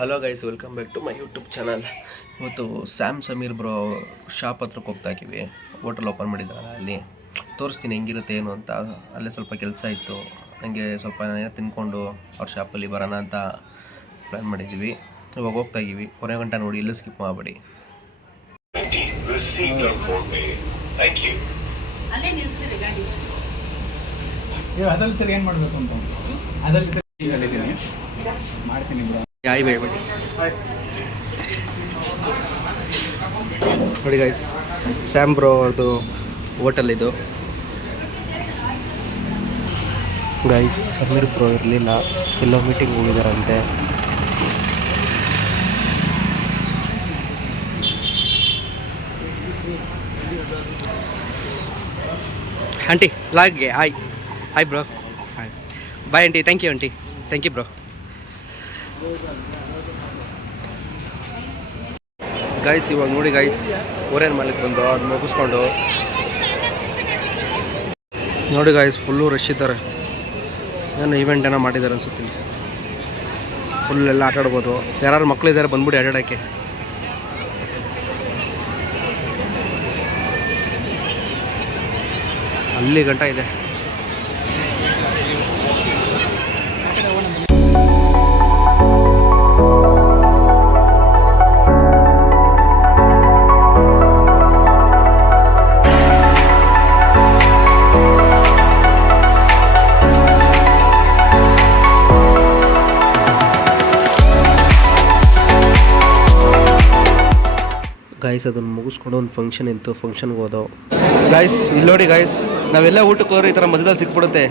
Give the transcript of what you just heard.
Hello guys, welcome back to my YouTube channel. ಇವತ್ತು Sam Sameer bro shop ಹತ್ರಕ್ಕೆ ಹೋಗ್ತಾ ಇದ್ದೀವಿ. ಹೋಟೆಲ್ ಓಪನ್ ಮಾಡಿದ್ದಾರೆ, ಅಲ್ಲಿ ತೋರಿಸ್ತೀನಿ ಹೆಂಗಿರುತ್ತೆ ಏನು ಅಂತ. ಅಲ್ಲೇ ಸ್ವಲ್ಪ ಕೆಲಸ ಇತ್ತು, ನನಗೆ ಸ್ವಲ್ಪ ತಿನ್ಕೊಂಡು ಅವ್ರ ಶಾಪಲ್ಲಿ ಬರೋಣ ಅಂತ ಪ್ಲ್ಯಾನ್ ಮಾಡಿದ್ದೀವಿ. ಇವಾಗ ಹೋಗ್ತಾ ಇದ್ದೀವಿ. ಕೊನೆ ಗಂಟೆ ನೋಡಿ, ಎಲ್ಲೂ ಸ್ಕಿಪ್ ಮಾಡಬೇಡಿ. ಅದ್ರಲ್ಲಿ ಏನು ಮಾಡಬೇಕು ಅಂತ ಅದರಲ್ಲಿ ಮಾಡ್ತೀನಿ ಯಾಯ್ ಬೇಡಬೇಡಿ ನೋಡಿ ಗೈಸ್, ಸ್ಯಾಮ್ ಬ್ರೋ ಅವ್ರದ್ದು ಹೋಟೆಲ್ ಇದು. ಗೈಸ್, ಸಮೀರ್ ಬ್ರೋ ಇರಲಿಲ್ಲ, ಎಲ್ಲೋ ಮೀಟಿಂಗ್ ಹೋಗಿದ್ದಾರಂತೆ. ಆಂಟಿ ಲಾಗ್ಗೆ hi hi bro. Hi bye aunty. Thank you aunty, thank you bro. Guys, ಇವಾಗ ನೋಡಿ ಗೈಸ್, ಓರೇನ್ ಮಾಲಿಕ್ ಬಂದು ಅದು ಮುಗಿಸ್ಕೊಂಡು ನೋಡಿ ಗೈಸ್, ಫುಲ್ಲು ರಶ್ ಇದ್ದಾರೆ. ಏನೋ ಈವೆಂಟ್ ಏನೋ ಮಾಡಿದ್ದಾರೆ ಅನ್ಸುತ್ತೀನಿ. ಫುಲ್ ಎಲ್ಲ ಆಟ ಆಡ್ಬೋದು. ಯಾರು ಮಕ್ಕಳಿದ್ದಾರೆ ಬಂದ್ಬಿಡಿ ಆಟಾಡೋಕ್ಕೆ. ಅಲ್ಲಿ ಗಂಟ ಇದೆ. ಗೈಸ್, ಅದನ್ನು ಮುಗಿಸ್ಕೊಂಡು ಒಂದು ಫಂಕ್ಷನ್ ಇತ್ತು, ಫಂಕ್ಷನ್ಗೆ ಹೋದೋ. ಗೈಸ್ ಇಲ್ಲಿ ನೋಡಿ ಗೈಸ್, ನಾವೆಲ್ಲ ಊಟಕ್ಕೆ ಹೋದ್ರೆ ಈ ಥರ ಮಧ್ಯದಲ್ಲಿ ಸಿಕ್ಬಿಡುತ್ತೆ.